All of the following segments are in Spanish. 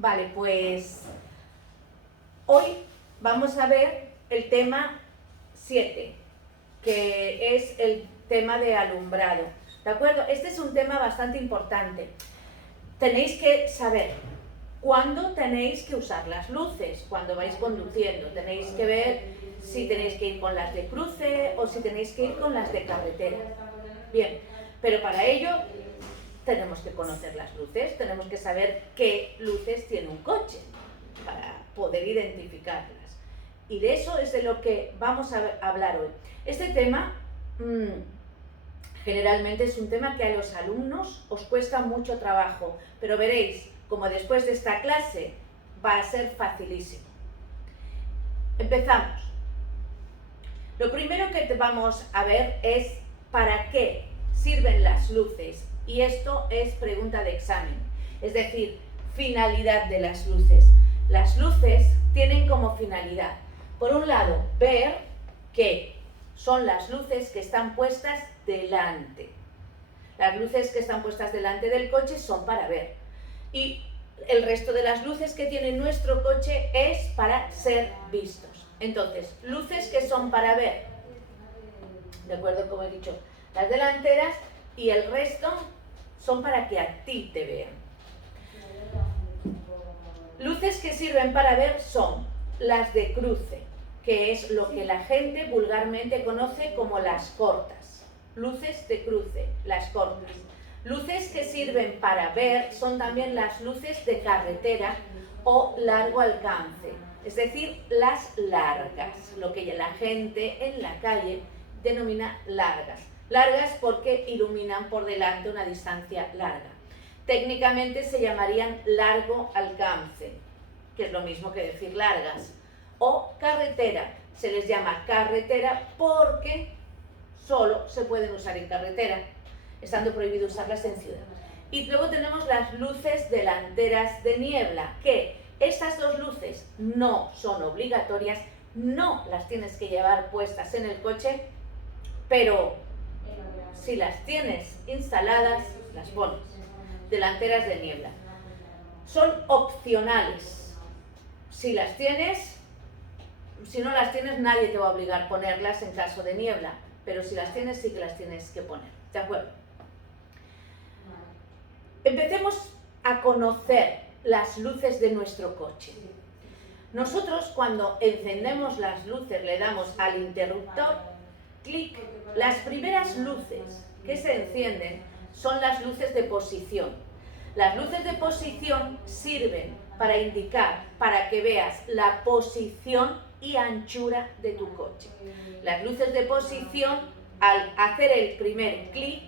Vale, pues hoy vamos a ver el tema 7, que es el tema de alumbrado. ¿De acuerdo? Este es un tema bastante importante. Tenéis que saber cuándo tenéis que usar las luces, cuando vais conduciendo. Tenéis que ver si tenéis que ir con las de cruce o si tenéis que ir con las de carretera. Bien, pero para ello tenemos que conocer las luces, tenemos que saber qué luces tiene un coche para poder identificarlas. Y de eso es de lo que vamos a hablar hoy. Este tema generalmente es un tema que a los alumnos os cuesta mucho trabajo, pero veréis como después de esta clase va a ser facilísimo. Empezamos. Lo primero que vamos a ver es para qué sirven las luces. Y esto es pregunta de examen, es decir, finalidad de las luces. Las luces tienen como finalidad, por un lado, ver que son las luces que están puestas delante. Las luces que están puestas delante del coche son para ver. Y el resto de las luces que tiene nuestro coche es para ser vistos. Entonces, luces que son para ver, de acuerdo, como he dicho, las delanteras, y el resto son para que a ti te vean. Luces que sirven para ver son las de cruce, que es lo que la gente vulgarmente conoce como las cortas. Luces de cruce, las cortas. Luces que sirven para ver son también las luces de carretera o largo alcance, es decir, las largas, lo que la gente en la calle denomina largas. Largas porque iluminan por delante una distancia larga. Técnicamente se llamarían largo alcance, que es lo mismo que decir largas. O carretera, se les llama carretera porque solo se pueden usar en carretera, estando prohibido usarlas en ciudad. Y luego tenemos las luces delanteras de niebla, que estas dos luces no son obligatorias, no las tienes que llevar puestas en el coche, pero si las tienes instaladas, las pones. Delanteras de niebla. Son opcionales. Si las tienes, si no las tienes, nadie te va a obligar a ponerlas en caso de niebla, pero si las tienes, sí que las tienes que poner. ¿De acuerdo? Empecemos a conocer las luces de nuestro coche. Nosotros, cuando encendemos las luces, le damos al interruptor, clic. Las primeras luces que se encienden son las luces de posición. Las luces de posición sirven para indicar, para que veas la posición y anchura de tu coche. Las luces de posición, al hacer el primer clic,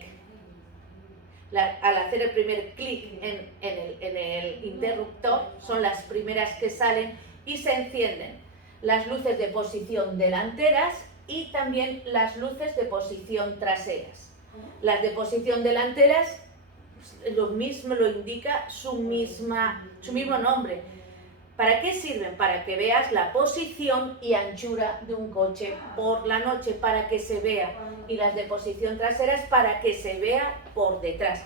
en el interruptor, son las primeras que salen y se encienden las luces de posición delanteras y también las luces de posición traseras. Las de posición delanteras, lo mismo lo indica su mismo nombre. ¿Para qué sirven? Para que veas la posición y anchura de un coche por la noche, para que se vea. Y las de posición traseras para que se vea por detrás.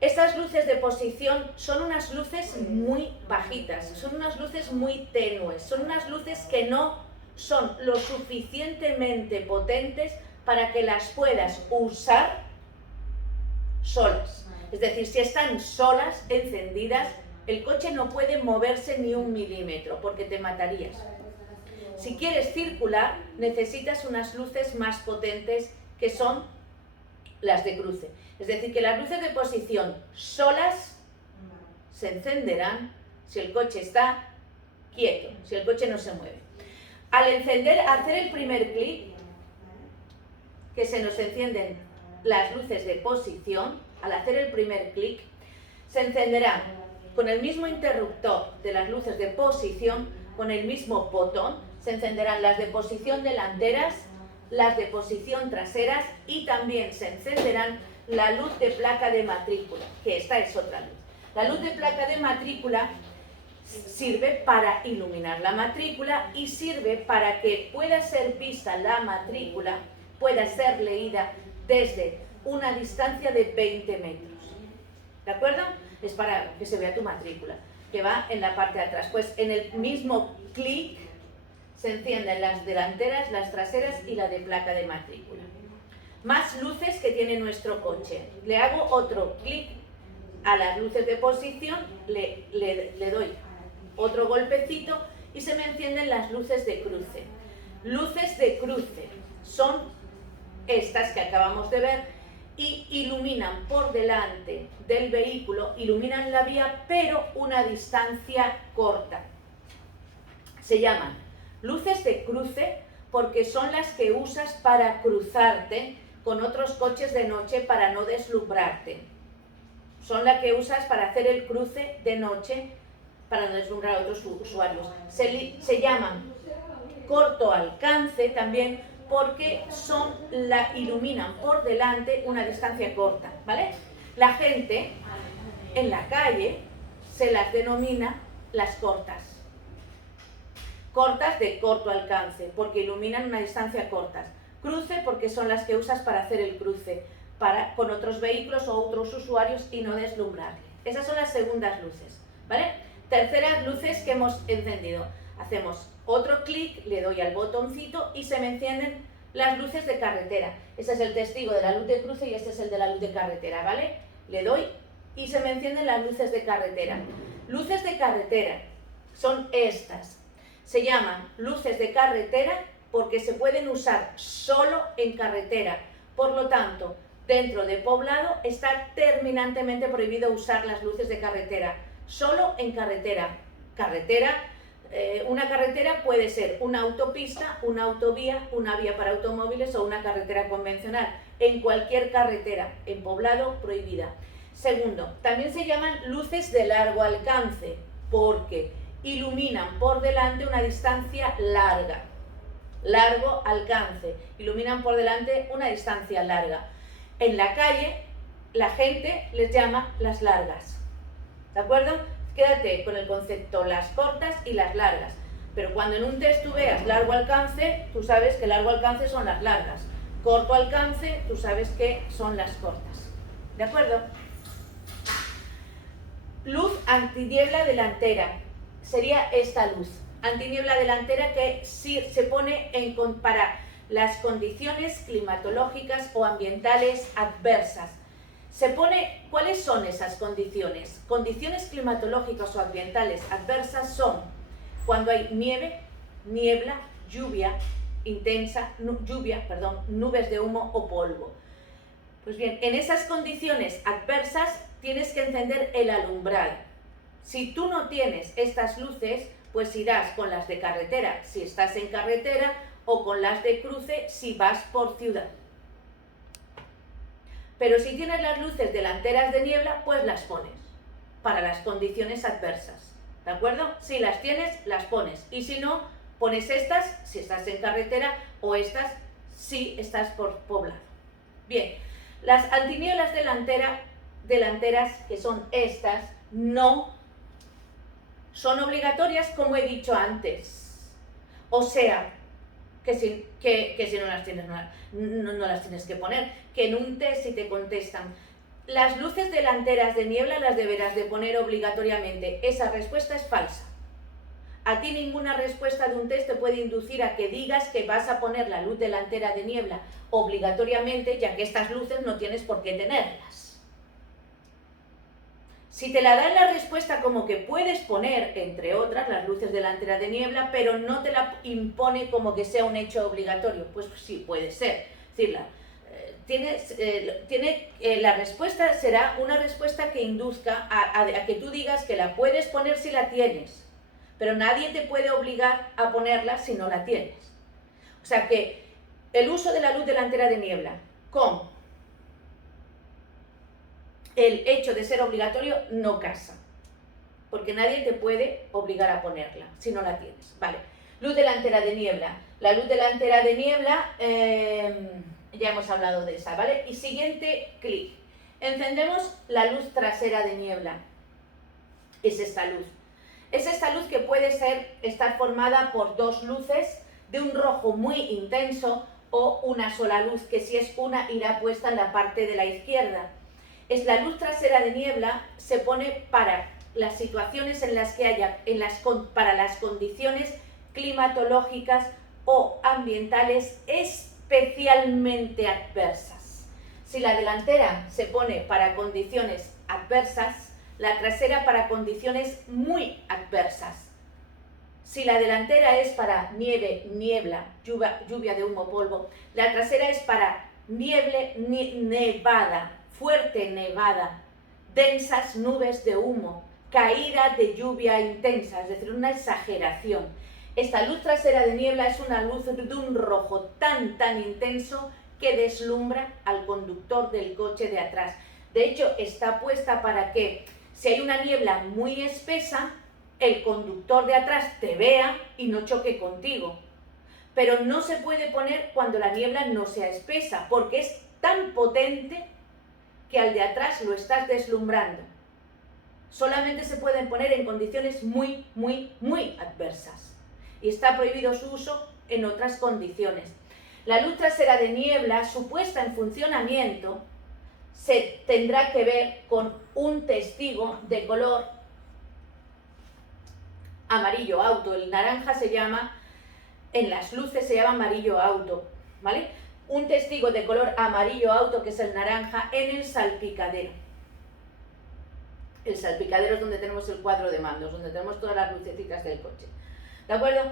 Estas luces de posición son unas luces muy bajitas, son unas luces muy tenues, son unas luces que no son lo suficientemente potentes para que las puedas usar solas. Es decir, si están solas, encendidas, el coche no puede moverse ni 1 milímetro porque te matarías. Si quieres circular, necesitas unas luces más potentes que son las de cruce. Es decir, que las luces de posición solas se encenderán si el coche está quieto, si el coche no se mueve. Al hacer el primer clic, que se nos encienden las luces de posición, al hacer el primer clic, se encenderán con el mismo interruptor de las luces de posición, con el mismo botón, se encenderán las de posición delanteras, las de posición traseras y también se encenderán la luz de placa de matrícula, que esta es otra luz. La luz de placa de matrícula sirve para iluminar la matrícula y sirve para que pueda ser vista la matrícula, pueda ser leída desde una distancia de 20 metros. ¿De acuerdo? Es para que se vea tu matrícula. que va en la parte de atrás. Pues en el mismo clic se encienden las delanteras, las traseras y la de placa de matrícula. Más luces que tiene nuestro coche. Le hago otro clic a las luces de posición, le doy otro golpecito y se me encienden las luces de cruce. Luces de cruce son estas que acabamos de ver y iluminan por delante del vehículo, iluminan la vía, pero una distancia corta. Se llaman luces de cruce porque son las que usas para cruzarte con otros coches de noche para no deslumbrarte. Son las que usas para hacer el cruce de noche para no deslumbrar a otros usuarios. Se llaman corto alcance también porque iluminan por delante una distancia corta, ¿vale? La gente en la calle se las denomina las cortas. Cortas de corto alcance, porque iluminan una distancia corta. Cruce porque son las que usas para hacer el cruce con otros vehículos o otros usuarios y no deslumbrarle. Esas son las segundas luces, ¿vale? Terceras luces que hemos encendido. Hacemos otro clic, le doy al botoncito y se me encienden las luces de carretera. Ese es el testigo de la luz de cruce y este es el de la luz de carretera, ¿vale? Le doy y se me encienden las luces de carretera. Luces de carretera son estas. Se llaman luces de carretera porque se pueden usar solo en carretera. Por lo tanto, dentro de poblado está terminantemente prohibido usar las luces de carretera. Solo en carretera. Una carretera puede ser una autopista, una autovía, una vía para automóviles o una carretera convencional. En cualquier carretera, en poblado, prohibida. Segundo, también se llaman luces de largo alcance porque iluminan por delante una distancia larga. Largo alcance, iluminan por delante una distancia larga. En la calle, la gente les llama las largas. ¿De acuerdo? Quédate con el concepto las cortas y las largas. Pero cuando en un test tú veas largo alcance, tú sabes que largo alcance son las largas. Corto alcance, tú sabes que son las cortas. ¿De acuerdo? Luz antiniebla delantera. Sería esta luz. Antiniebla delantera que sí se pone para las condiciones climatológicas o ambientales adversas. ¿Cuáles son esas condiciones? Condiciones climatológicas o ambientales adversas son cuando hay nieve, niebla, lluvia intensa, nubes de humo o polvo. Pues bien, en esas condiciones adversas tienes que encender el alumbrado. Si tú no tienes estas luces, pues irás con las de carretera si estás en carretera o con las de cruce si vas por ciudad. Pero si tienes las luces delanteras de niebla, pues las pones para las condiciones adversas. ¿De acuerdo? Si las tienes, las pones. Y si no, pones estas si estás en carretera o estas si estás por poblado. Bien, las antinieblas delanteras, que son estas, no son obligatorias como he dicho antes. O sea, que si no las tienes, no las tienes que poner. Que en un test si te contestan, las luces delanteras de niebla las deberás de poner obligatoriamente. Esa respuesta es falsa. A ti ninguna respuesta de un test te puede inducir a que digas que vas a poner la luz delantera de niebla obligatoriamente, ya que estas luces no tienes por qué tenerlas. Si te la dan la respuesta como que puedes poner, entre otras, las luces delanteras de niebla, pero no te la impone como que sea un hecho obligatorio, pues sí, puede ser. Es decir, la respuesta será una respuesta que induzca a que tú digas que la puedes poner si la tienes, pero nadie te puede obligar a ponerla si no la tienes. O sea que el uso de la luz delantera de niebla con el hecho de ser obligatorio no casa, porque nadie te puede obligar a ponerla si no la tienes. Vale, luz delantera de niebla. La luz delantera de niebla, ya hemos hablado de esa, ¿vale? Y siguiente clic. Encendemos la luz trasera de niebla. Es esta luz. Es esta luz que puede estar formada por dos luces de un rojo muy intenso o una sola luz, que si es una irá puesta en la parte de la izquierda. Es la luz trasera de niebla, se pone para las situaciones en las que haya, para las condiciones climatológicas o ambientales especialmente adversas. Si la delantera se pone para condiciones adversas, la trasera para condiciones muy adversas. Si la delantera es para nieve, niebla, lluvia de humo, polvo, la trasera es para nevada, fuerte nevada, densas nubes de humo, caída de lluvia intensa, es decir, una exageración. Esta luz trasera de niebla es una luz de un rojo tan intenso que deslumbra al conductor del coche de atrás. De hecho, está puesta para que, si hay una niebla muy espesa, el conductor de atrás te vea y no choque contigo. Pero no se puede poner cuando la niebla no sea espesa, porque es tan potente que al de atrás lo estás deslumbrando. Solamente se pueden poner en condiciones muy adversas. Y está prohibido su uso en otras condiciones. La luz trasera de niebla, su puesta en funcionamiento, se tendrá que ver con un testigo de color amarillo auto. El naranja se llama, en las luces se llama amarillo auto, ¿vale? Un testigo de color amarillo auto, que es el naranja, en el salpicadero. El salpicadero es donde tenemos el cuadro de mandos, donde tenemos todas las lucecitas del coche. ¿De acuerdo?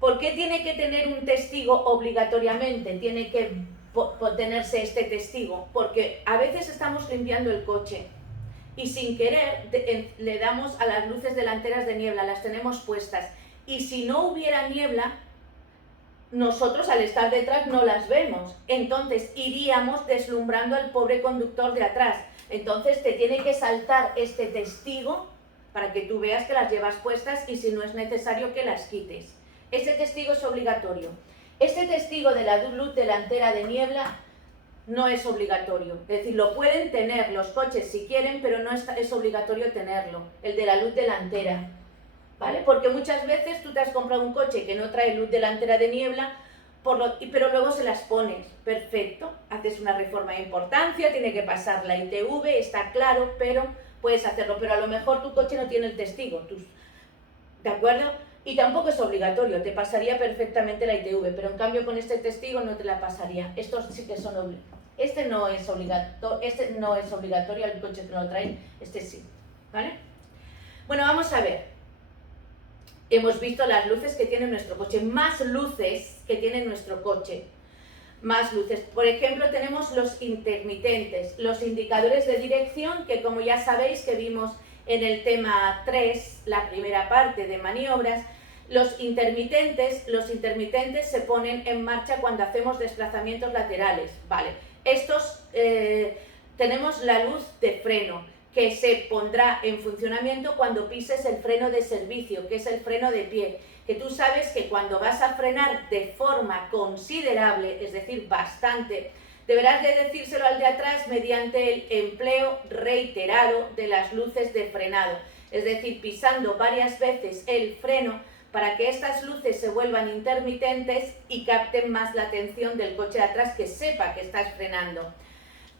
¿Por qué tiene que tener un testigo obligatoriamente? Tiene que tenerse este testigo, porque a veces estamos limpiando el coche y sin querer le damos a las luces delanteras de niebla, las tenemos puestas, y si no hubiera niebla, nosotros al estar detrás no las vemos, entonces iríamos deslumbrando al pobre conductor de atrás. Entonces te tiene que saltar este testigo para que tú veas que las llevas puestas y si no es necesario que las quites. Ese testigo es obligatorio. Este testigo de la luz delantera de niebla no es obligatorio. Es decir, lo pueden tener los coches si quieren, pero no es obligatorio tenerlo, el de la luz delantera. ¿Vale? Porque muchas veces tú te has comprado un coche que no trae luz delantera de niebla, pero luego se las pones. Perfecto, haces una reforma de importancia, tiene que pasar la ITV, está claro, pero puedes hacerlo. Pero a lo mejor tu coche no tiene el testigo, ¿de acuerdo? Y tampoco es obligatorio, te pasaría perfectamente la ITV, pero en cambio con este testigo no te la pasaría. Estos sí que son obligatorios. Este no es obligatorio, el coche que no lo trae, este sí. ¿Vale? Bueno, vamos a ver. Hemos visto las luces que tiene nuestro coche, más luces que tiene nuestro coche, más luces. Por ejemplo, tenemos los intermitentes, los indicadores de dirección, que como ya sabéis que vimos en el tema 3, la primera parte de maniobras. Los intermitentes se ponen en marcha cuando hacemos desplazamientos laterales. Vale, estos tenemos la luz de freno, que se pondrá en funcionamiento cuando pises el freno de servicio, que es el freno de pie, que tú sabes que cuando vas a frenar de forma considerable, es decir, bastante, deberás de decírselo al de atrás mediante el empleo reiterado de las luces de frenado, es decir, pisando varias veces el freno para que estas luces se vuelvan intermitentes y capten más la atención del coche de atrás, que sepa que estás frenando.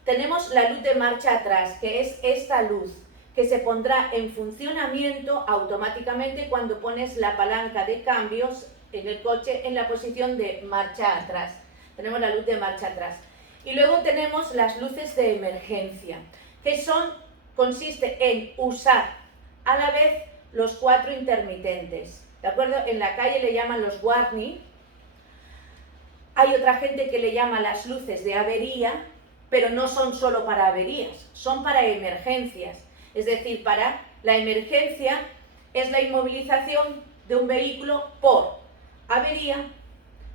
Tenemos la luz de marcha atrás, que es esta luz, que se pondrá en funcionamiento automáticamente cuando pones la palanca de cambios en el coche en la posición de marcha atrás. Tenemos la luz de marcha atrás. Y luego tenemos las luces de emergencia, que consiste en usar a la vez los 4 intermitentes. ¿De acuerdo? En la calle le llaman los warning. Hay otra gente que le llama las luces de avería, pero no son solo para averías, son para emergencias. Es decir, para la emergencia es la inmovilización de un vehículo por avería,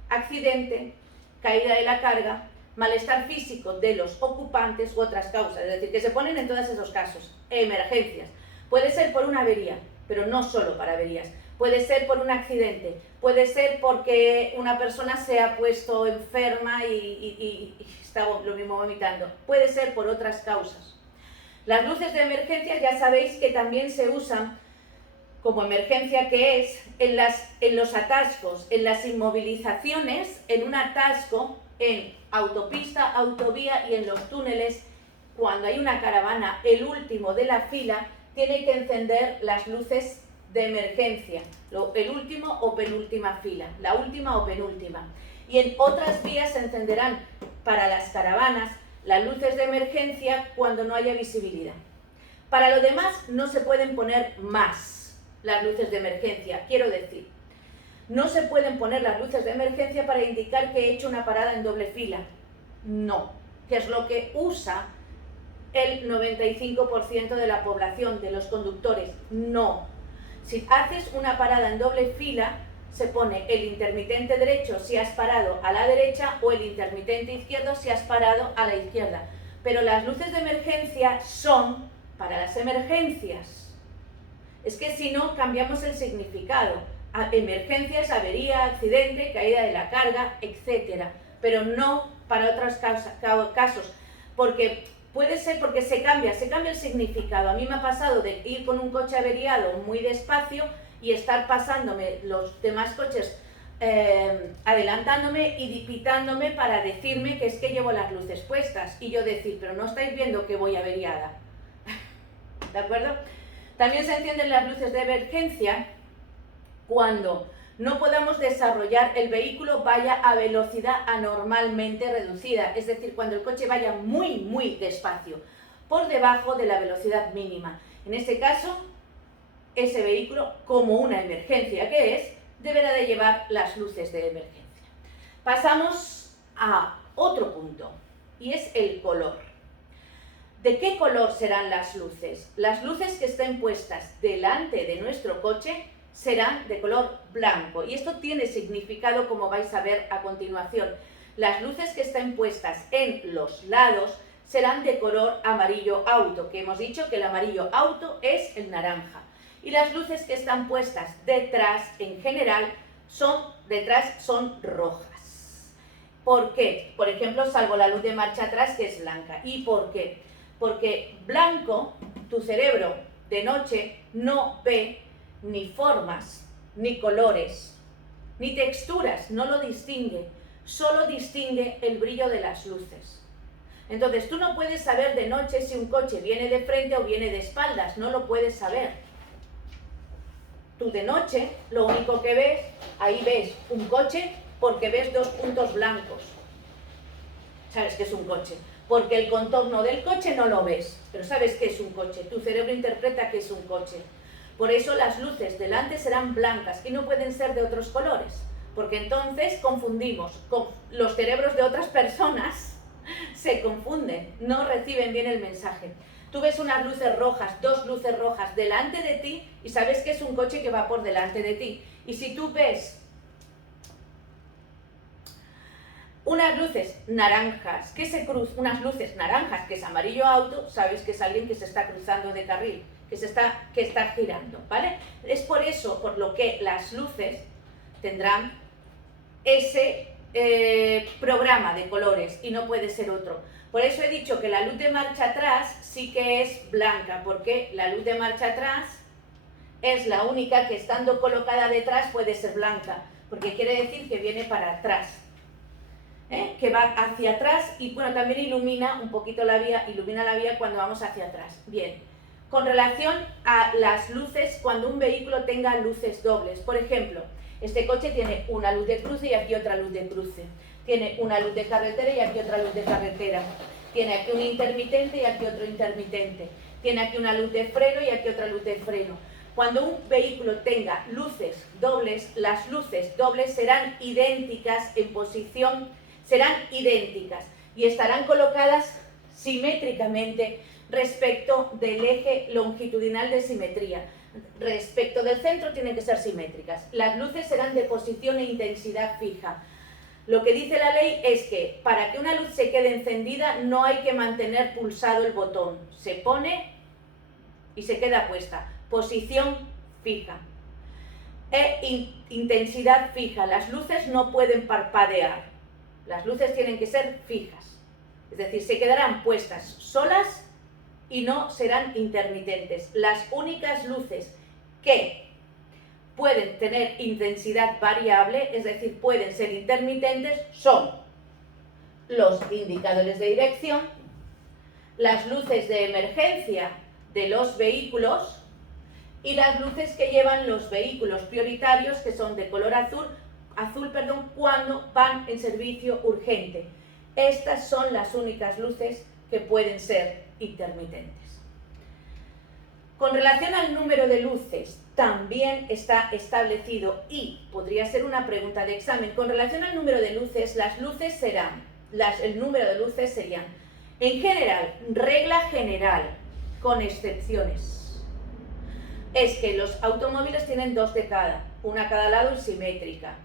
accidente, caída de la carga, malestar físico de los ocupantes u otras causas. Es decir, que se ponen en todos esos casos, emergencias. Puede ser por una avería, pero no solo para averías. Puede ser por un accidente, puede ser porque una persona se ha puesto enferma y está lo mismo vomitando. Puede ser por otras causas. Las luces de emergencia ya sabéis que también se usan como emergencia, que es en los atascos, en las inmovilizaciones, en un atasco, en autopista, autovía y en los túneles. Cuando hay una caravana, el último de la fila tiene que encender las luces de emergencia, el último o penúltima fila, la última o penúltima. Y en otras vías se encenderán para las caravanas las luces de emergencia cuando no haya visibilidad. Para lo demás no se pueden poner más las luces de emergencia, quiero decir, no se pueden poner las luces de emergencia para indicar que he hecho una parada en doble fila, no, que es lo que usa el 95% de la población, de los conductores, no. Si haces una parada en doble fila, se pone el intermitente derecho si has parado a la derecha o el intermitente izquierdo si has parado a la izquierda. Pero las luces de emergencia son para las emergencias. Es que si no, cambiamos el significado. Emergencias, avería, accidente, caída de la carga, etc. Pero no para otros casos. Porque puede ser porque se cambia el significado. A mí me ha pasado de ir con un coche averiado muy despacio y estar pasándome los demás coches adelantándome y pitándome para decirme que es que llevo las luces puestas. Y yo decir, pero no estáis viendo que voy averiada. ¿De acuerdo? También se encienden las luces de emergencia cuando no podamos desarrollar, el vehículo vaya a velocidad anormalmente reducida, es decir, cuando el coche vaya muy despacio, por debajo de la velocidad mínima. En este caso, ese vehículo, como una emergencia que es, deberá de llevar las luces de emergencia. Pasamos a otro punto, y es el color. ¿De qué color serán las luces? Las luces que estén puestas delante de nuestro coche serán de color blanco, y esto tiene significado, como vais a ver a continuación. Las luces que estén puestas en los lados serán de color amarillo auto, que hemos dicho que el amarillo auto es el naranja, y las luces que están puestas detrás, en general, son rojas. ¿Por qué? Por ejemplo, salvo la luz de marcha atrás, que es blanca. ¿Y por qué? Porque blanco, tu cerebro de noche no ve ni formas, ni colores, ni texturas, no lo distingue, solo distingue el brillo de las luces. Entonces tú no puedes saber de noche si un coche viene de frente o viene de espaldas, no lo puedes saber. Tú de noche lo único que ves, ahí ves un coche porque ves dos puntos blancos. Sabes que es un coche, porque el contorno del coche no lo ves, pero sabes que es un coche, tu cerebro interpreta que es un coche. Por eso las luces delante serán blancas y no pueden ser de otros colores, porque entonces confundimos, los cerebros de otras personas se confunden, no reciben bien el mensaje. Tú ves unas luces rojas, dos luces rojas delante de ti y sabes que es un coche que va por delante de ti. Y si tú ves unas luces naranjas, unas luces naranjas, que es amarillo auto, sabes que es alguien que se está cruzando de carril, que está girando, ¿vale? Es por eso, por lo que las luces tendrán ese programa de colores y no puede ser otro. Por eso he dicho que la luz de marcha atrás sí que es blanca, porque la luz de marcha atrás es la única que estando colocada detrás puede ser blanca, porque quiere decir que viene para atrás. Que va hacia atrás y bueno, también ilumina un poquito la vía, ilumina la vía cuando vamos hacia atrás. Bien, con relación a las luces, cuando un vehículo tenga luces dobles, por ejemplo, este coche tiene una luz de cruce y aquí otra luz de cruce, tiene una luz de carretera y aquí otra luz de carretera, tiene aquí un intermitente y aquí otro intermitente, tiene aquí una luz de freno y aquí otra luz de freno. Cuando un vehículo tenga luces dobles, las luces dobles serán idénticas en posición, serán idénticas y estarán colocadas simétricamente respecto del eje longitudinal de simetría. Respecto del centro tienen que ser simétricas. Las luces serán de posición e intensidad fija. Lo que dice la ley es que para que una luz se quede encendida no hay que mantener pulsado el botón. Se pone y se queda puesta. Posición fija. Intensidad fija. Las luces no pueden parpadear. Las luces tienen que ser fijas, es decir, se quedarán puestas solas y no serán intermitentes. Las únicas luces que pueden tener intensidad variable, es decir, pueden ser intermitentes, son los indicadores de dirección, las luces de emergencia de los vehículos y las luces que llevan los vehículos prioritarios, que son de color azul, cuando van en servicio urgente. Estas son las únicas luces que pueden ser intermitentes. Con relación al número de luces, también está establecido y podría ser una pregunta de examen. Con relación al número de luces, el número de luces serían, en general, regla general, con excepciones, es que los automóviles tienen 2 de cada, una a cada lado y simétrica.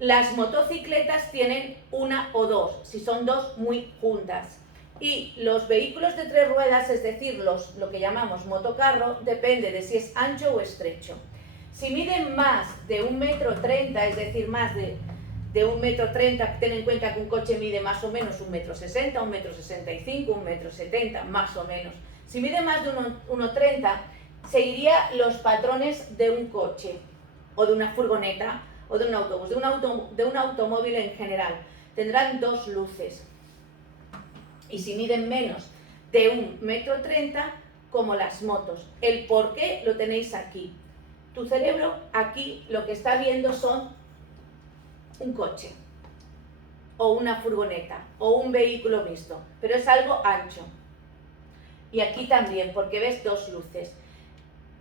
Las motocicletas tienen una o 2, si son 2 muy juntas. Y los vehículos de 3 ruedas, es decir, lo que llamamos motocarro, depende de si es ancho o estrecho. Si miden más de 1,30 m, es decir, más de 1,30 m, ten en cuenta que un coche mide más o menos 1,60 m, 1,65 m, 1,70 m, más o menos. Si mide más de 1,30 m, seguiría los patrones de un coche, o de una furgoneta, o de un autobús, de un automóvil en general. Tendrán 2 luces. Y si miden menos de 1,30 m, como las motos. El por qué lo tenéis aquí. Tu cerebro aquí lo que está viendo son un coche, o una furgoneta, o un vehículo mixto, pero es algo ancho. Y aquí también, porque ves 2 luces.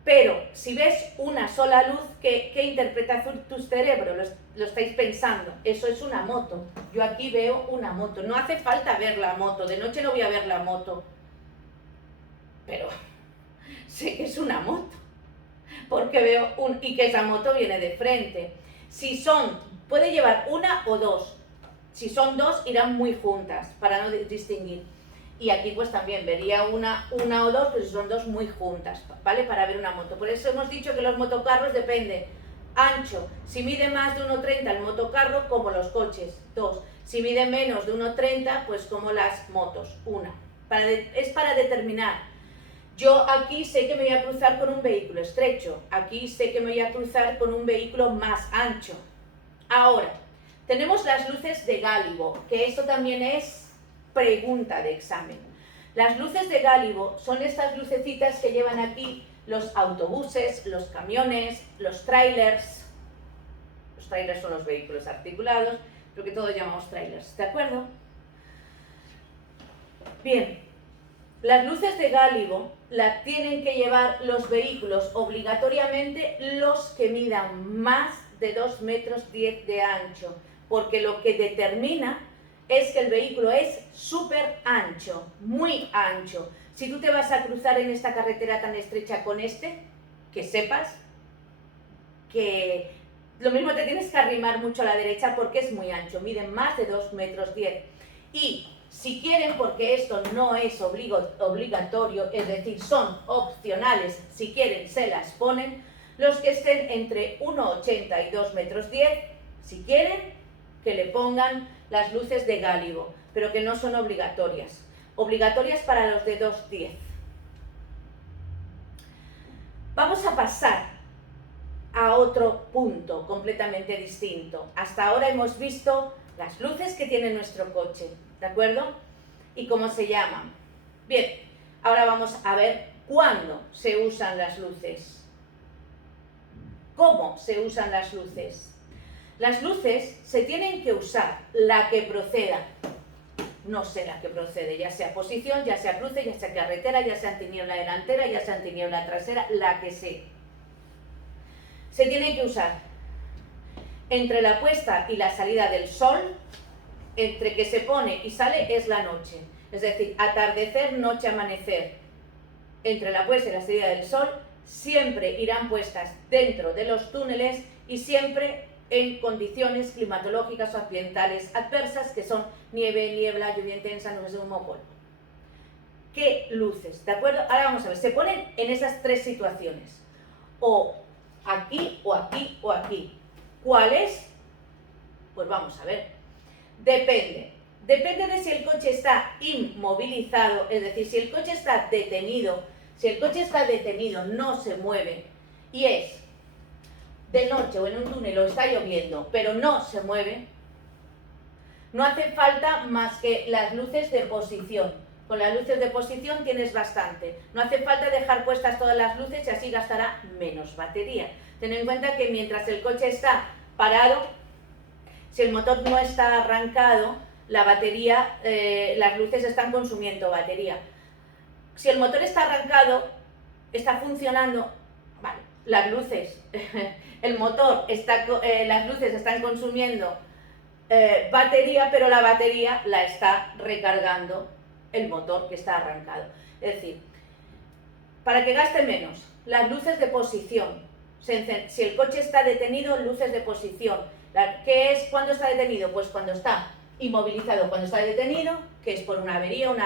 Pero si ves una sola luz, ¿qué interpreta tu cerebro? Lo estáis pensando, eso es una moto. Yo aquí veo una moto, no hace falta ver la moto, de noche no voy a ver la moto, pero sé que es una moto, porque veo y que esa moto viene de frente. Puede llevar una o 2, si son 2 irán muy juntas, para no distinguir. Y aquí pues también vería una o 2, pero si son 2 muy juntas, ¿vale? Para ver una moto. Por eso hemos dicho que los motocarros depende ancho. Si mide más de 1,30 m el motocarro, como los coches, 2. Si mide menos de 1,30 m, pues como las motos, 1. Es para determinar. Yo aquí sé que me voy a cruzar con un vehículo estrecho. Aquí sé que me voy a cruzar con un vehículo más ancho. Ahora, tenemos las luces de gálibo, que esto también es pregunta de examen. Las luces de gálibo son estas lucecitas que llevan aquí los autobuses, los camiones, los trailers. Los trailers son los vehículos articulados, pero que todos llamamos trailers, ¿de acuerdo? Bien, las luces de gálibo las tienen que llevar los vehículos obligatoriamente los que midan más de 2,10 metros de ancho, porque lo que determina es que el vehículo es súper ancho, muy ancho. Si tú te vas a cruzar en esta carretera tan estrecha con que sepas que lo mismo te tienes que arrimar mucho a la derecha porque es muy ancho, miden más de 2,10 metros. Y si quieren, porque esto no es obligatorio, es decir, son opcionales, si quieren se las ponen, los que estén entre 1,80 y 2,10 metros, si quieren, que le pongan las luces de gálibo, pero que no son obligatorias. Obligatorias para los de 2,10. Vamos a pasar a otro punto completamente distinto. Hasta ahora hemos visto las luces que tiene nuestro coche, ¿de acuerdo? Y cómo se llaman. Bien, ahora vamos a ver cuándo se usan las luces. ¿Cómo se usan las luces? Las luces se tienen que usar la que proceda, no sé la que procede, ya sea posición, ya sea cruce, ya sea carretera, ya sea antiniebla delantera, ya sea antiniebla trasera, la que sea. Se tiene que usar entre la puesta y la salida del sol, entre que se pone y sale es la noche, es decir, atardecer, noche, amanecer. Entre la puesta y la salida del sol siempre irán puestas dentro de los túneles y siempre en condiciones climatológicas o ambientales adversas, que son nieve, niebla, lluvia intensa, nubes de humo o polvo. ¿Qué luces? ¿De acuerdo? Ahora vamos a ver, se ponen en esas 3 situaciones, o aquí, o aquí, o aquí. ¿Cuál es? Pues vamos a ver. Depende de si el coche está inmovilizado, es decir, si el coche está detenido. Si el coche está detenido, no se mueve, y es de noche o en un túnel o está lloviendo, pero no se mueve, no hace falta más que las luces de posición. Con las luces de posición tienes bastante. No hace falta dejar puestas todas las luces y así gastará menos batería. Ten en cuenta que mientras el coche está parado, si el motor no está arrancado, la batería, las luces están consumiendo batería. Si el motor está arrancado, está funcionando, vale, las luces, el motor, las luces están consumiendo batería, pero la batería la está recargando el motor que está arrancado. Es decir, para que gaste menos, las luces de posición. Si el coche está detenido, luces de posición. ¿Qué es cuando está detenido? Pues cuando está inmovilizado, cuando está detenido, que es por una avería, un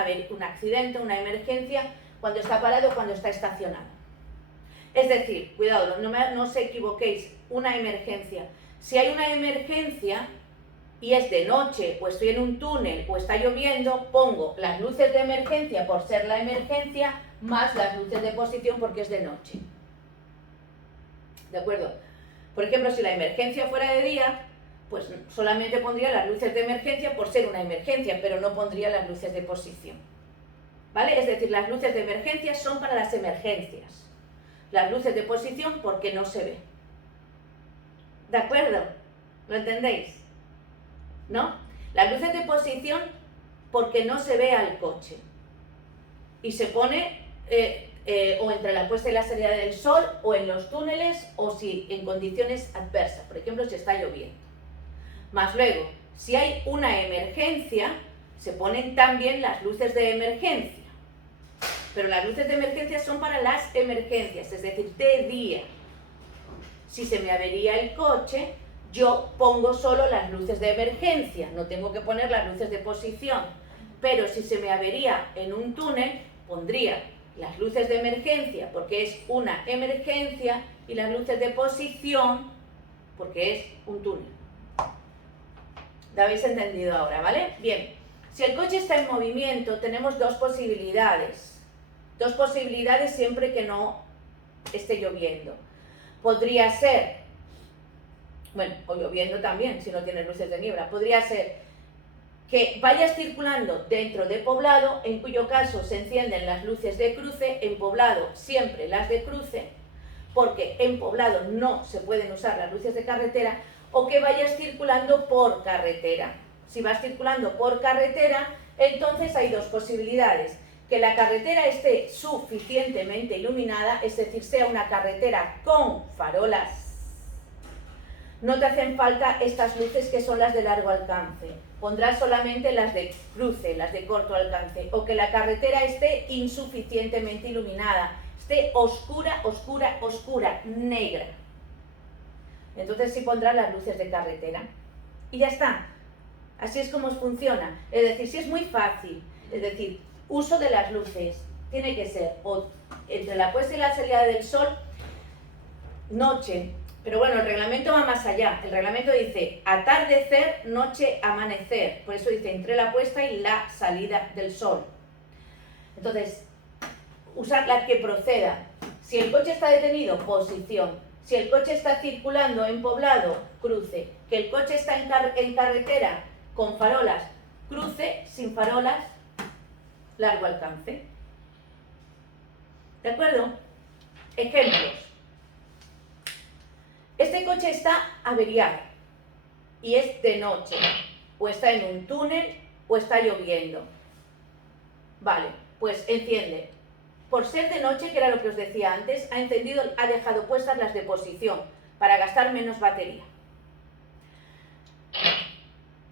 accidente, una emergencia, cuando está parado, cuando está estacionado. Es decir, cuidado, no os equivoquéis, una emergencia. Si hay una emergencia y es de noche, o estoy en un túnel, o está lloviendo, pongo las luces de emergencia por ser la emergencia, más las luces de posición porque es de noche. ¿De acuerdo? Por ejemplo, si la emergencia fuera de día, pues solamente pondría las luces de emergencia por ser una emergencia, pero no pondría las luces de posición. ¿Vale? Es decir, las luces de emergencia son para las emergencias. Las luces de posición porque no se ve. ¿De acuerdo? ¿Lo entendéis? ¿No? Las luces de posición porque no se ve al coche. Y se pone o entre la puesta y la salida del sol, o en los túneles, o si en condiciones adversas, por ejemplo, si está lloviendo. Más luego, si hay una emergencia, se ponen también las luces de emergencia. Pero las luces de emergencia son para las emergencias, es decir, de día. Si se me avería el coche, yo pongo solo las luces de emergencia, no tengo que poner las luces de posición. Pero si se me avería en un túnel, pondría las luces de emergencia porque es una emergencia y las luces de posición porque es un túnel. ¿Lo habéis entendido ahora, vale? Bien, si el coche está en movimiento tenemos dos posibilidades. Dos posibilidades siempre que no esté lloviendo. Podría ser, bueno, o lloviendo también si no tiene luces de niebla, podría ser que vayas circulando dentro de poblado, en cuyo caso se encienden las luces de cruce, en poblado siempre las de cruce, porque en poblado no se pueden usar las luces de carretera, o que vayas circulando por carretera. Si vas circulando por carretera, entonces hay dos posibilidades: que la carretera esté suficientemente iluminada, es decir, sea una carretera con farolas. No te hacen falta estas luces que son las de largo alcance, pondrás solamente las de cruce, las de corto alcance, o que la carretera esté insuficientemente iluminada, esté oscura, oscura, oscura, negra. Entonces sí pondrás las luces de carretera. Y ya está. Así es como funciona. Es decir, sí es muy fácil. Es decir, uso de las luces tiene que ser o entre la puesta y la salida del sol, noche. Pero bueno, el reglamento va más allá. El reglamento dice atardecer, noche, amanecer. Por eso dice entre la puesta y la salida del sol. Entonces, usar la que proceda. Si el coche está detenido, posición. Si el coche está circulando en poblado, cruce. Que el coche está en carretera con farolas, cruce, sin farolas, largo alcance. ¿De acuerdo? Ejemplos. Este coche está averiado y es de noche, o está en un túnel, o está lloviendo. Vale, pues enciende. Por ser de noche, que era lo que os decía antes, ha dejado puestas las de posición para gastar menos batería.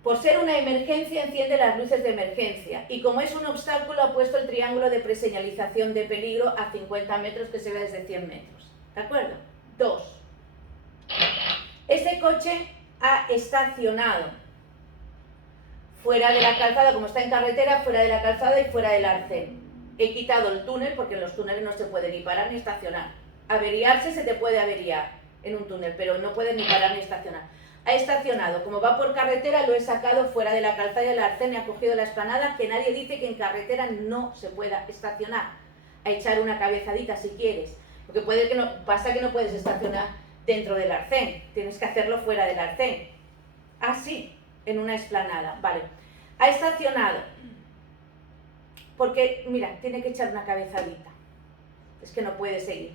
Por ser una emergencia, enciende las luces de emergencia. Y como es un obstáculo, ha puesto el triángulo de preseñalización de peligro a 50 metros, que se ve desde 100 metros. ¿De acuerdo? 2. Este coche ha estacionado fuera de la calzada, como está en carretera, fuera de la calzada y fuera del arcén. He quitado el túnel porque en los túneles no se puede ni parar ni estacionar. Averiarse se te puede averiar en un túnel, pero no puedes ni parar ni estacionar. Ha estacionado, como va por carretera, lo he sacado fuera de la calzada y del arcén y ha cogido la explanada, que nadie dice que en carretera no se pueda estacionar. A echar una cabezadita si quieres, porque pasa que no puedes estacionar dentro del arcén, tienes que hacerlo fuera del arcén. Así, en una explanada, vale. Ha estacionado porque, mira, tiene que echar una cabezadita. Es que no puede seguir.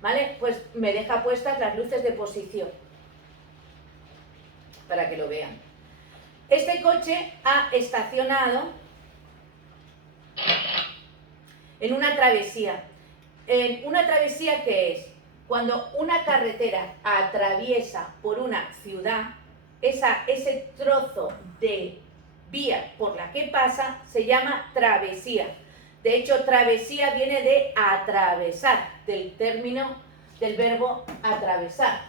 ¿Vale? Pues me deja puestas las luces de posición. Para que lo vean. Este coche ha estacionado en una travesía. En una travesía que es cuando una carretera atraviesa por una ciudad, ese trozo de vía por la que pasa se llama travesía. De hecho, travesía viene de atravesar, del término, del verbo atravesar.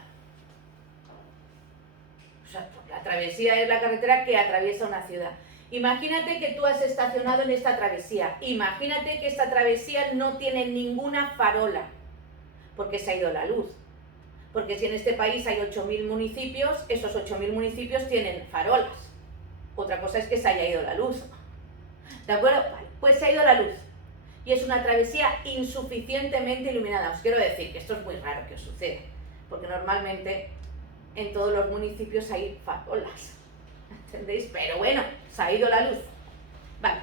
O sea, la travesía es la carretera que atraviesa una ciudad. Imagínate que tú has estacionado en esta travesía. Imagínate que esta travesía no tiene ninguna farola, porque se ha ido la luz. Porque si en este país hay 8.000 municipios, esos 8.000 municipios tienen farolas. Otra cosa es que se haya ido la luz. ¿De acuerdo? Vale, pues se ha ido la luz. Y es una travesía insuficientemente iluminada. Os quiero decir que esto es muy raro que os suceda, porque normalmente en todos los municipios hay farolas. ¿Entendéis? Pero bueno, se ha ido la luz. Vale.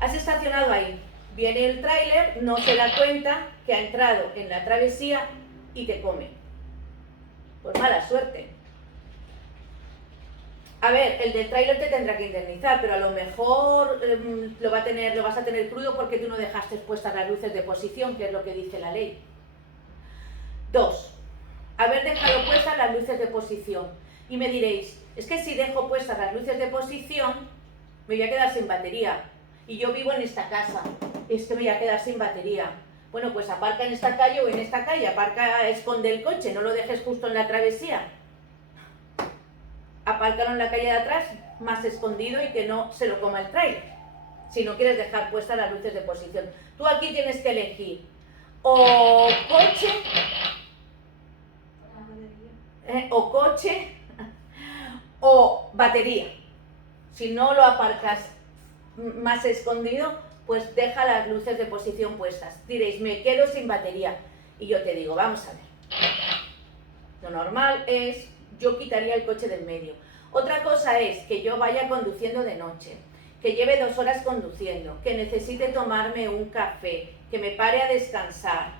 Has estacionado ahí. Viene el tráiler, no se da cuenta que ha entrado en la travesía y te come. Pues mala suerte. A ver, el del tráiler te tendrá que indemnizar, pero a lo mejor lo vas a tener crudo porque tú no dejaste puestas las luces de posición, que es lo que dice la ley. 2. Haber dejado puestas las luces de posición. Y me diréis, es que si dejo puestas las luces de posición, me voy a quedar sin batería. Y yo vivo en esta casa, es que me voy a quedar sin batería. Bueno, pues aparca en esta calle o en esta calle, aparca, esconde el coche, no lo dejes justo en la travesía. Apárcalo en la calle de atrás, más escondido y que no se lo coma el tráiler. Si no quieres dejar puestas las luces de posición. Tú aquí tienes que elegir o coche o batería. Si no lo aparcas más escondido, pues deja las luces de posición puestas. Diréis, me quedo sin batería. Y yo te digo, vamos a ver. Lo normal es, yo quitaría el coche del medio. Otra cosa es que yo vaya conduciendo de noche, que lleve 2 horas conduciendo, que necesite tomarme un café, que me pare a descansar,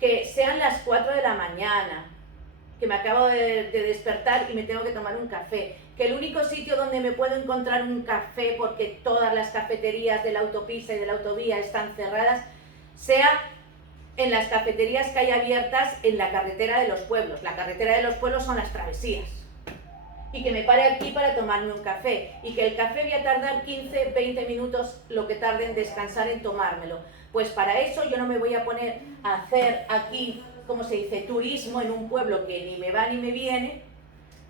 que sean las 4 de la mañana, que me acabo de despertar y me tengo que tomar un café, que el único sitio donde me puedo encontrar un café, porque todas las cafeterías de la autopista y de la autovía están cerradas, sea en las cafeterías que hay abiertas en la carretera de los pueblos. La carretera de los pueblos son las travesías. Y que me pare aquí para tomarme un café. Y que el café voy a tardar 15, 20 minutos lo que tarde en descansar en tomármelo. Pues para eso yo no me voy a poner a hacer aquí, ¿cómo se dice?, turismo en un pueblo que ni me va ni me viene.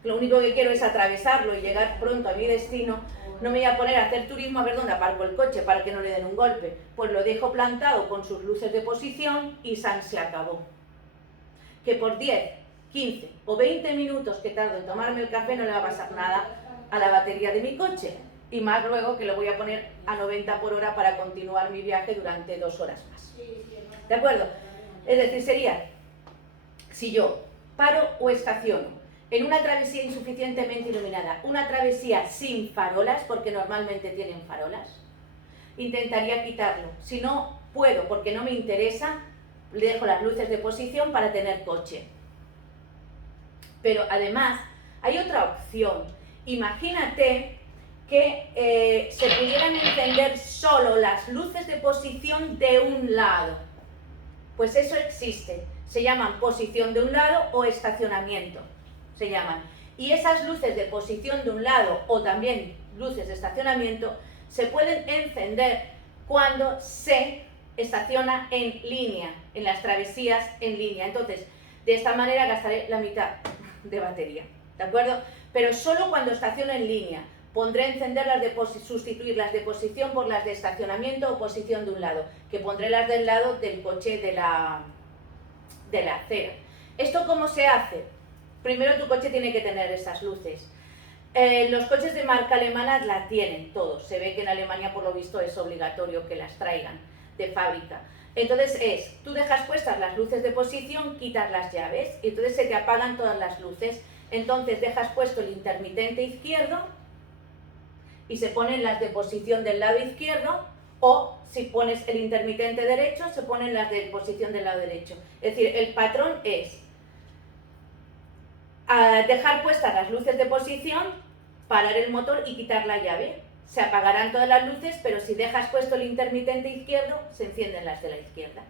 Lo único que quiero es atravesarlo y llegar pronto a mi destino. No me voy a poner a hacer turismo a ver dónde aparco el coche para que no le den un golpe. Pues lo dejo plantado con sus luces de posición y san se acabó. Que por 10, 15 o 20 minutos que tardo en tomarme el café no le va a pasar nada a la batería de mi coche. Y más luego que lo voy a poner a 90 por hora para continuar mi viaje durante 2 horas más. ¿De acuerdo? Es decir, sería, si yo paro o estaciono en una travesía insuficientemente iluminada, una travesía sin farolas, porque normalmente tienen farolas, intentaría quitarlo. Si no puedo, porque no me interesa, le dejo las luces de posición para tener coche. Pero además, hay otra opción. Imagínate que se pudieran encender solo las luces de posición de un lado. Pues eso existe. Se llaman posición de un lado o estacionamiento. Se llaman. Y esas luces de posición de un lado o también luces de estacionamiento se pueden encender cuando se estaciona en línea, en las travesías en línea. Entonces, de esta manera gastaré la mitad de batería, ¿de acuerdo? Pero solo cuando estaciono en línea. Pondré a encender sustituir las de posición por las de estacionamiento o posición de un lado, que pondré las del lado del coche de la acera. ¿Esto cómo se hace? Primero tu coche tiene que tener esas luces. Los coches de marca alemana las tienen todos. Se ve que en Alemania por lo visto es obligatorio que las traigan de fábrica. Entonces tú dejas puestas las luces de posición, quitas las llaves y entonces se te apagan todas las luces. Entonces dejas puesto el intermitente izquierdo y se ponen las de posición del lado izquierdo O si pones el intermitente derecho, se ponen las de posición del lado derecho. Es decir, el patrón es dejar puestas las luces de posición, parar el motor y quitar la llave. Se apagarán todas las luces, pero si dejas puesto el intermitente izquierdo, se encienden las de la izquierda.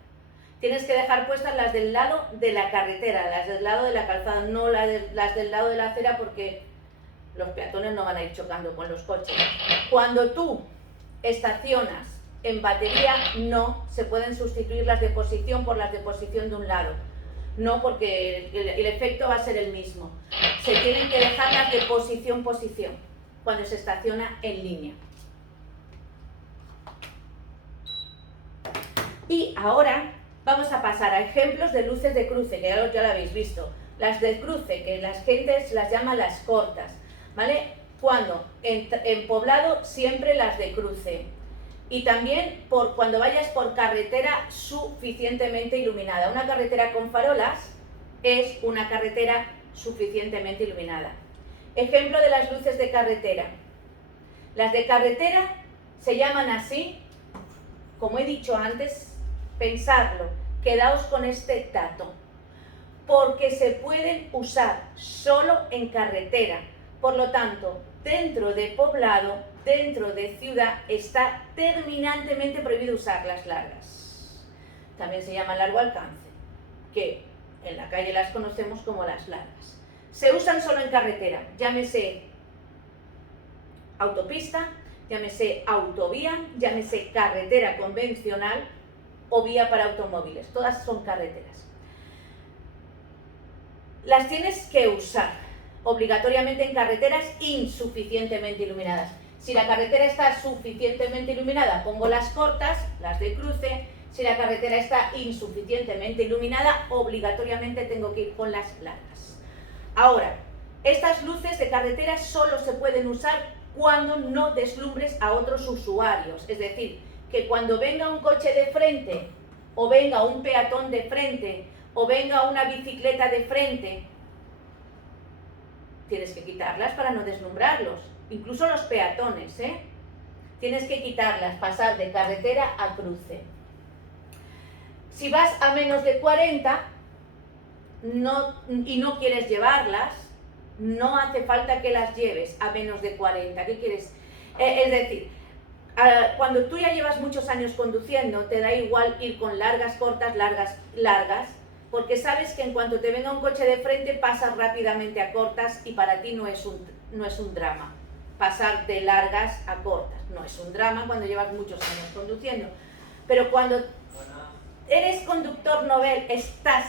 Tienes que dejar puestas las del lado de la carretera, las del lado de la calzada, no las del lado de la acera, porque los peatones no van a ir chocando con los coches. Cuando tú estacionas en batería, no se pueden sustituir las de posición por las de posición de un lado. No, porque el efecto va a ser el mismo. Se tienen que dejar las de posición cuando se estaciona en línea. Y ahora vamos a pasar a ejemplos de luces de cruce, que ya lo habéis visto. Las de cruce, que las gentes las llaman las cortas, ¿vale? Cuando en poblado, siempre las de cruce. Y también cuando vayas por carretera suficientemente iluminada. Una carretera con farolas es una carretera suficientemente iluminada. Ejemplo de las luces de carretera. Las de carretera se llaman así, como he dicho antes, pensadlo, quedaos con este dato, porque se pueden usar solo en carretera. Por lo tanto, dentro de poblado, dentro de ciudad, está terminantemente prohibido usar las largas. También se llama largo alcance, que en la calle las conocemos como las largas. Se usan solo en carretera, llámese autopista, llámese autovía, llámese carretera convencional o vía para automóviles. Todas son carreteras. Las tienes que usar obligatoriamente en carreteras insuficientemente iluminadas. Si la carretera está suficientemente iluminada, pongo las cortas, las de cruce. Si la carretera está insuficientemente iluminada, obligatoriamente tengo que ir con las largas. Ahora, estas luces de carretera solo se pueden usar cuando no deslumbres a otros usuarios. Es decir, que cuando venga un coche de frente, o venga un peatón de frente, o venga una bicicleta de frente, tienes que quitarlas para no deslumbrarlos. Incluso los peatones, ¿eh? Tienes que quitarlas, pasar de carretera a cruce. Si vas a menos de 40 y no quieres llevarlas, no hace falta que las lleves a menos de 40. ¿Qué quieres? Es decir, cuando tú ya llevas muchos años conduciendo, te da igual ir con largas, cortas, largas, porque sabes que en cuanto te venga un coche de frente pasas rápidamente a cortas y para ti no es un drama. Pasar de largas a cortas no es un drama cuando llevas muchos años conduciendo. Pero cuando eres conductor novel,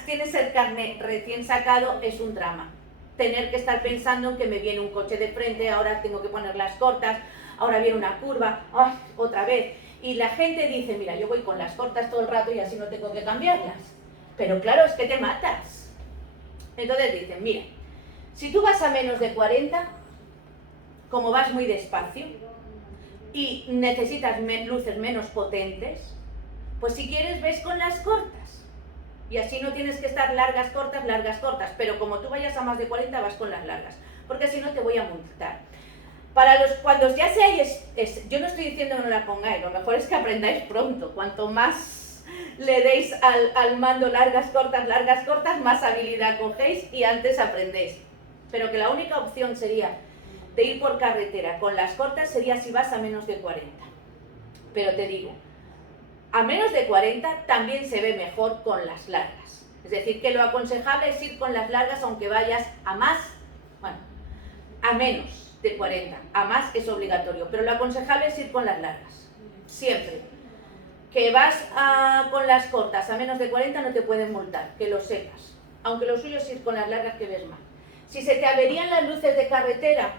tienes el carnet recién sacado, es un drama. Tener que estar pensando en que me viene un coche de frente, ahora tengo que poner las cortas, ahora viene una curva, ¡ay, otra vez! Y la gente dice, mira, yo voy con las cortas todo el rato y así no tengo que cambiarlas. Pero claro, es que te matas. Entonces dicen, mira, si tú vas a menos de 40, como vas muy despacio y necesitas luces menos potentes, pues si quieres ves con las cortas. Y así no tienes que estar largas, cortas, pero como tú vayas a más de 40 vas con las largas, porque si no te voy a multar. Cuando ya seáis, yo no estoy diciendo que no la pongáis, lo mejor es que aprendáis pronto. Cuanto más le deis al mando largas, cortas, más habilidad cogéis y antes aprendéis. Pero que la única opción sería de ir por carretera con las cortas sería si vas a menos de 40. Pero te digo, a menos de 40 también se ve mejor con las largas. Es decir, que lo aconsejable es ir con las largas aunque vayas a menos de 40. A más es obligatorio, pero lo aconsejable es ir con las largas. Siempre. Que vas con las cortas a menos de 40 no te pueden multar, que lo sepas. Aunque lo suyo es ir con las largas que ves más. Si se te averían las luces de carretera,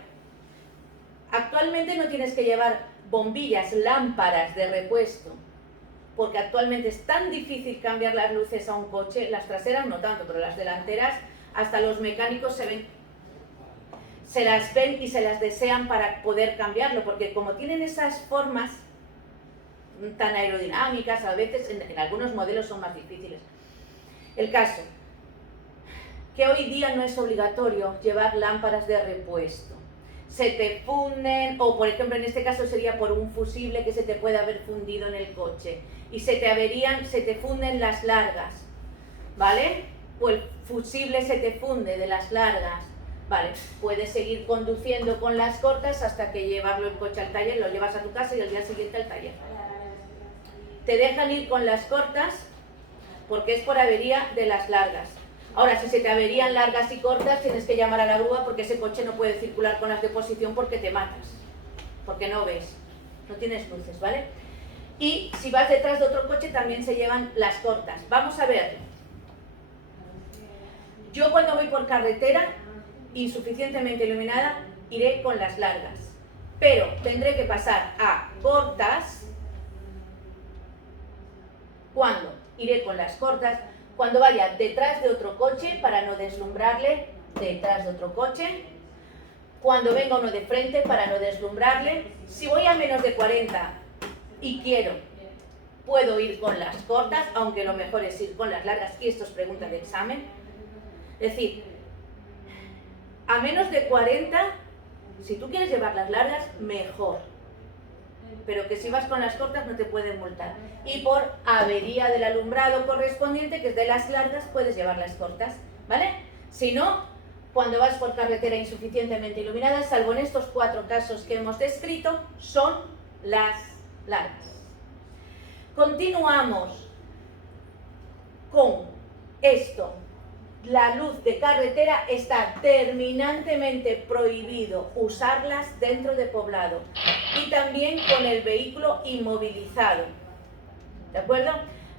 actualmente no tienes que llevar bombillas, lámparas de repuesto, porque actualmente es tan difícil cambiar las luces a un coche, las traseras no tanto, pero las delanteras, hasta los mecánicos se las ven y se las desean para poder cambiarlo, porque como tienen esas formas tan aerodinámicas, a veces en algunos modelos son más difíciles. El caso, que hoy día no es obligatorio llevar lámparas de repuesto. se te funden, o por ejemplo en este caso sería por un fusible que se te puede haber fundido en el coche y se te funden las largas, ¿vale? O el fusible se te funde de las largas, ¿vale? Puedes seguir conduciendo con las cortas hasta que llevarlo el coche al taller, lo llevas a tu casa y al día siguiente al taller. Te dejan ir con las cortas porque es por avería de las largas. Ahora, si se te averían largas y cortas, tienes que llamar a la grúa porque ese coche no puede circular con las de posición porque te matas, porque no ves, no tienes luces, ¿vale? Y si vas detrás de otro coche también se llevan las cortas. Vamos a ver. Yo cuando voy por carretera insuficientemente iluminada iré con las largas, pero tendré que pasar a cortas. ¿Cuándo? Iré con las cortas cuando vaya detrás de otro coche para no deslumbrarle detrás de otro coche, cuando venga uno de frente para no deslumbrarle. Si voy a menos de 40 y quiero, puedo ir con las cortas, aunque lo mejor es ir con las largas, y esto es pregunta de examen. Es decir, a menos de 40, si tú quieres llevar las largas, mejor. Pero que si vas con las cortas no te pueden multar. Y por avería del alumbrado correspondiente, que es de las largas, puedes llevar las cortas, ¿vale? Si no, cuando vas por carretera insuficientemente iluminada, salvo en estos 4 casos que hemos descrito, son las largas. Continuamos con esto. La luz de carretera está terminantemente prohibido usarlas dentro de poblado y también con el vehículo inmovilizado, ¿de acuerdo?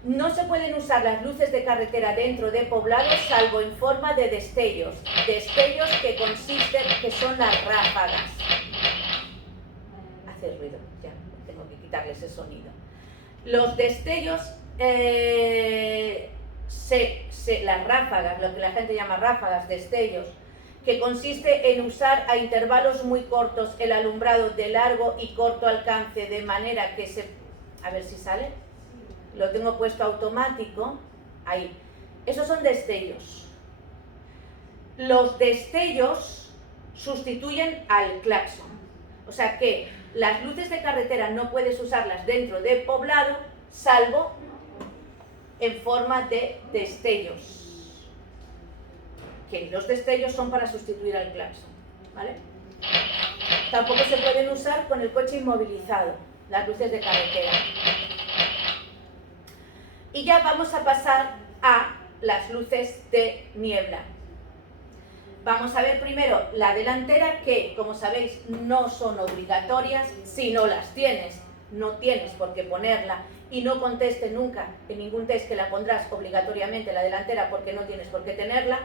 No se pueden usar las luces de carretera dentro de poblado salvo en forma de destellos, destellos que son las ráfagas. Hace ruido, ya, tengo que quitarle ese sonido. Los destellos, las ráfagas, lo que la gente llama ráfagas, destellos, que consiste en usar a intervalos muy cortos el alumbrado de largo y corto alcance, de manera que a ver si sale, lo tengo puesto automático, ahí, esos son destellos. Los destellos sustituyen al claxon, o sea que las luces de carretera no puedes usarlas dentro de poblado, salvo en forma de destellos, que los destellos son para sustituir al claxon, ¿vale? Tampoco se pueden usar con el coche inmovilizado, las luces de carretera. Y ya vamos a pasar a las luces de niebla. Vamos a ver primero la delantera, que como sabéis no son obligatorias. Si no las tienes, no tienes por qué ponerla. Y no conteste nunca en ningún test que la pondrás obligatoriamente la delantera, porque no tienes por qué tenerla.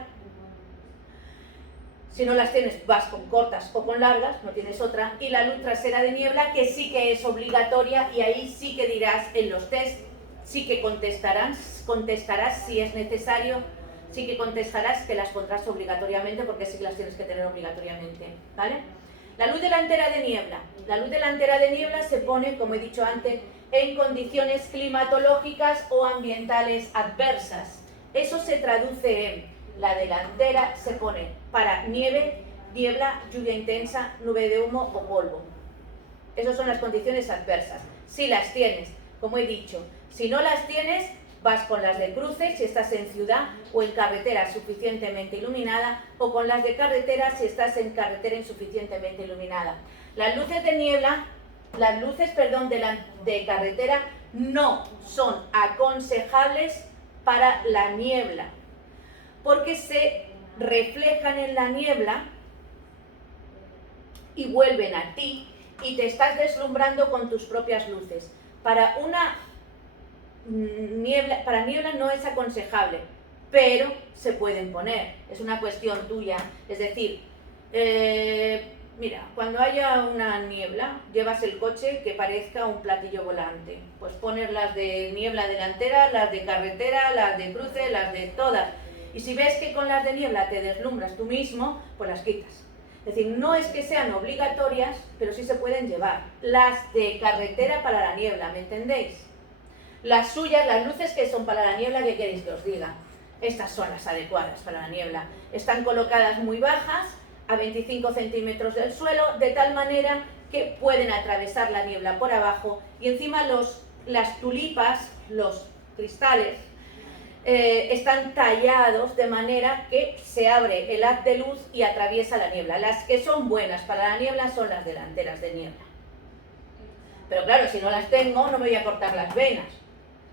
Si no las tienes, vas con cortas o con largas, no tienes otra. Y la luz trasera de niebla, que sí que es obligatoria, y ahí sí que dirás en los test, sí que contestarás si es necesario, sí que contestarás que las pondrás obligatoriamente, porque sí que las tienes que tener obligatoriamente, ¿vale? La luz delantera de niebla. La luz delantera de niebla se pone, como he dicho antes, en condiciones climatológicas o ambientales adversas. Eso se traduce en la delantera se pone para nieve, niebla, lluvia intensa, nube de humo o polvo. Esas son las condiciones adversas. Si las tienes, como he dicho. Si no las tienes, vas con las de cruce si estás en ciudad o en carretera suficientemente iluminada, o con las de carretera si estás en carretera insuficientemente iluminada. Las luces de niebla, de carretera no son aconsejables para la niebla, porque se reflejan en la niebla y vuelven a ti y te estás deslumbrando con tus propias luces. Para niebla no es aconsejable, pero se pueden poner, es una cuestión tuya. Es decir, mira, cuando haya una niebla, llevas el coche que parezca un platillo volante. Pues poner las de niebla delantera, las de carretera, las de cruce, las de todas. Y si ves que con las de niebla te deslumbras tú mismo, pues las quitas. Es decir, no es que sean obligatorias, pero sí se pueden llevar. Las de carretera para la niebla, ¿me entendéis? Las suyas, las luces que son para la niebla, ¿qué queréis que os diga? Estas son las adecuadas para la niebla. Están colocadas muy bajas, a 25 centímetros del suelo, de tal manera que pueden atravesar la niebla por abajo, y encima las tulipas, los cristales, están tallados de manera que se abre el haz de luz y atraviesa la niebla. Las que son buenas para la niebla son las delanteras de niebla. Pero claro, si no las tengo, no me voy a cortar las venas.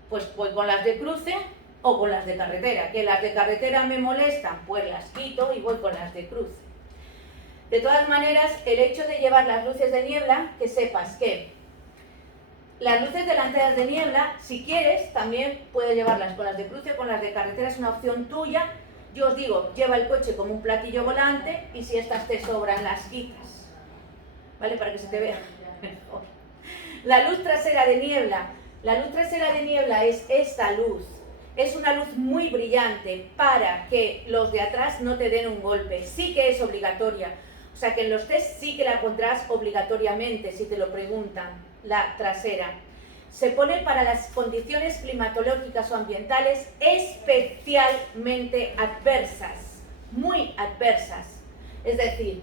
Pues voy con las de cruce o con las de carretera. Que las de carretera me molestan, pues las quito y voy con las de cruce. De todas maneras, el hecho de llevar las luces de niebla, que sepas que las luces delanteras de niebla, si quieres, también puedes llevarlas con las de cruce o con las de carretera, es una opción tuya. Yo os digo, lleva el coche como un platillo volante y si estas te sobran, las quitas. ¿Vale? Para que se te vea mejor. La luz trasera de niebla. La luz trasera de niebla es esta luz. Es una luz muy brillante para que los de atrás no te den un golpe. Sí que es obligatoria. O sea que en los test sí que la pondrás obligatoriamente, si te lo preguntan. La trasera. Se pone para las condiciones climatológicas o ambientales especialmente adversas, muy adversas. Es decir,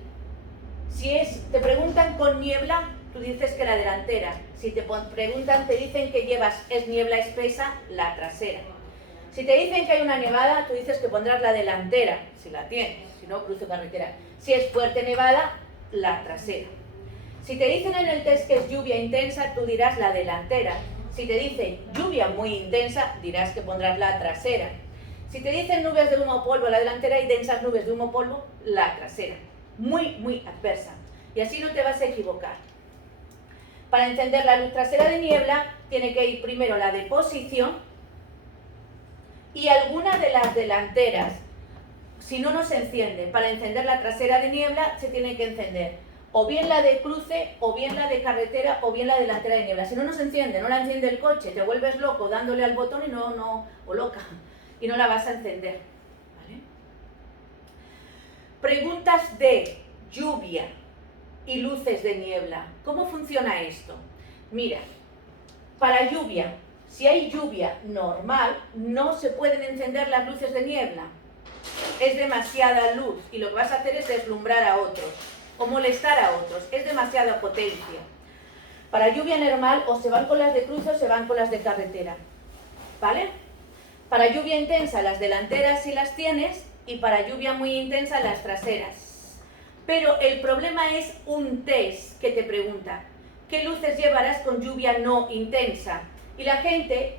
si te preguntan con niebla, tú dices que la delantera. Si te preguntan, te dicen que es niebla espesa, la trasera. Si te dicen que hay una nevada, tú dices que pondrás la delantera, si la tienes, si no, cruce carretera. Si es fuerte nevada, la trasera. Si te dicen en el test que es lluvia intensa, tú dirás la delantera. Si te dicen lluvia muy intensa, dirás que pondrás la trasera. Si te dicen nubes de humo o polvo, la delantera, y densas nubes de humo o polvo, la trasera. Muy, muy adversa. Y así no te vas a equivocar. Para encender la luz trasera de niebla, tiene que ir primero la de posición y alguna de las delanteras. Si no, no se enciende. Para encender la trasera de niebla, se tiene que encender o bien la de cruce, o bien la de carretera, o bien la delantera de niebla. Si no, no se enciende, no la enciende el coche, te vuelves loco dándole al botón o loca, y no la vas a encender. ¿Vale? Preguntas de lluvia y luces de niebla. ¿Cómo funciona esto? Mira, para lluvia, si hay lluvia normal, no se pueden encender las luces de niebla. Es demasiada luz y lo que vas a hacer es deslumbrar a otros o molestar a otros, es demasiada potencia. Para lluvia normal o se van con las de cruce o se van con las de carretera, ¿vale? Para lluvia intensa las delanteras si las tienes y para lluvia muy intensa las traseras. Pero el problema es un test que te pregunta, ¿qué luces llevarás con lluvia no intensa? Y la gente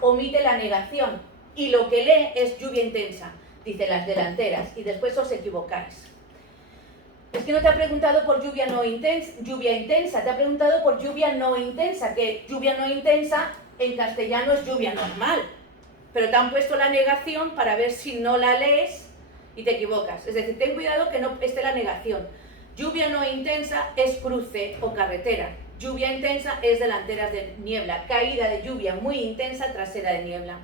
omite la negación y lo que lee es lluvia intensa, dice las delanteras, y después os equivocáis. Es que no te ha preguntado por lluvia intensa, te ha preguntado por lluvia no intensa, que lluvia no intensa en castellano es lluvia normal, pero te han puesto la negación para ver si no la lees y te equivocas. Es decir, ten cuidado que no esté la negación. Lluvia no intensa es cruce o carretera, lluvia intensa es delanteras de niebla, caída de lluvia muy intensa, trasera de niebla.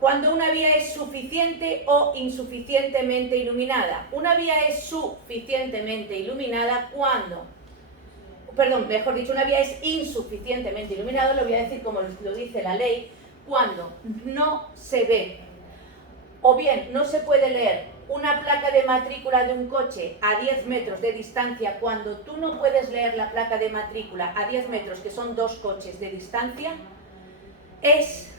Cuando una vía es suficiente o insuficientemente iluminada. Una vía es suficientemente iluminada cuando, mejor dicho, una vía es insuficientemente iluminada, lo voy a decir como lo dice la ley, cuando no se ve, o bien no se puede leer una placa de matrícula de un coche a 10 metros de distancia, cuando tú no puedes leer la placa de matrícula a 10 metros, que son 2 coches de distancia, es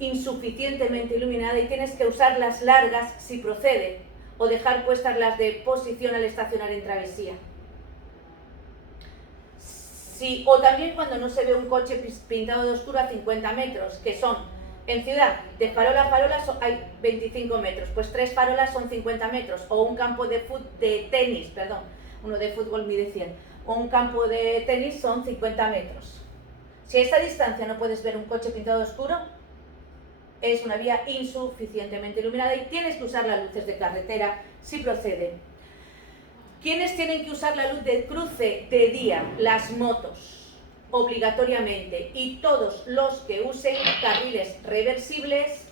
insuficientemente iluminada y tienes que usar las largas si procede o dejar puestas las de posición al estacionar en travesía. Sí, o también cuando no se ve un coche pintado de oscuro a 50 metros, que son en ciudad de farola a farola hay 25 metros, pues 3 farolas son 50 metros, o un campo de tenis, uno de fútbol mide 100, o un campo de tenis son 50 metros. Si a esta distancia no puedes ver un coche pintado de oscuro, es una vía insuficientemente iluminada y tienes que usar las luces de carretera si procede. ¿Quiénes tienen que usar la luz de cruce de día? Las motos, obligatoriamente, y todos los que usen carriles reversibles,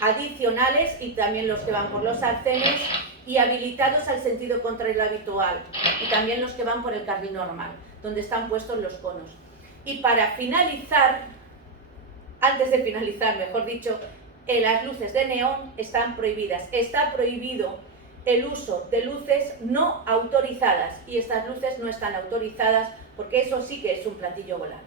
adicionales, y también los que van por los arcenes y habilitados al sentido contrario habitual, y también los que van por el carril normal, donde están puestos los conos. Y para finalizar, antes de finalizar, mejor dicho, las luces de neón están prohibidas. Está prohibido el uso de luces no autorizadas y estas luces no están autorizadas porque eso sí que es un platillo volante.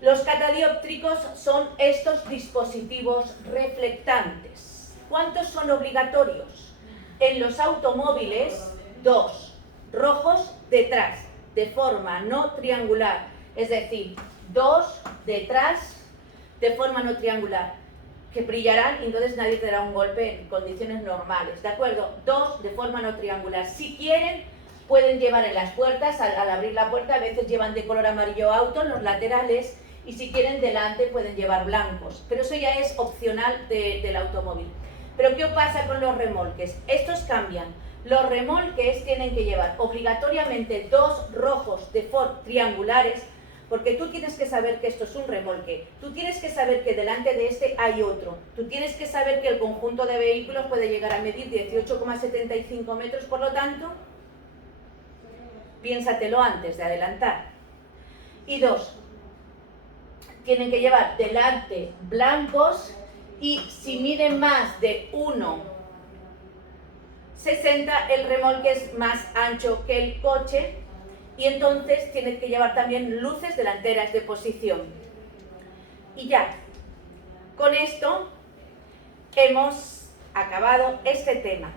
Los catadióptricos son estos dispositivos reflectantes. ¿Cuántos son obligatorios? En los automóviles, 2, rojos detrás, de forma no triangular, es decir, 2 detrás de forma no triangular, que brillarán y entonces nadie te dará un golpe en condiciones normales, ¿de acuerdo? 2 de forma no triangular. Si quieren, pueden llevar en las puertas, al abrir la puerta, a veces llevan de color amarillo auto en los laterales, y si quieren delante pueden llevar blancos, pero eso ya es opcional del automóvil. Pero ¿qué pasa con los remolques? Estos cambian. Los remolques tienen que llevar obligatoriamente 2 rojos de triangulares, porque tú tienes que saber que esto es un remolque, tú tienes que saber que delante de este hay otro, tú tienes que saber que el conjunto de vehículos puede llegar a medir 18,75 metros, por lo tanto, piénsatelo antes de adelantar. Y 2, tienen que llevar delante blancos y si miden más de 1,60 el remolque es más ancho que el coche y entonces tienen que llevar también luces delanteras de posición. Y ya, con esto hemos acabado este tema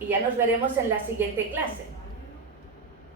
y ya nos veremos en la siguiente clase.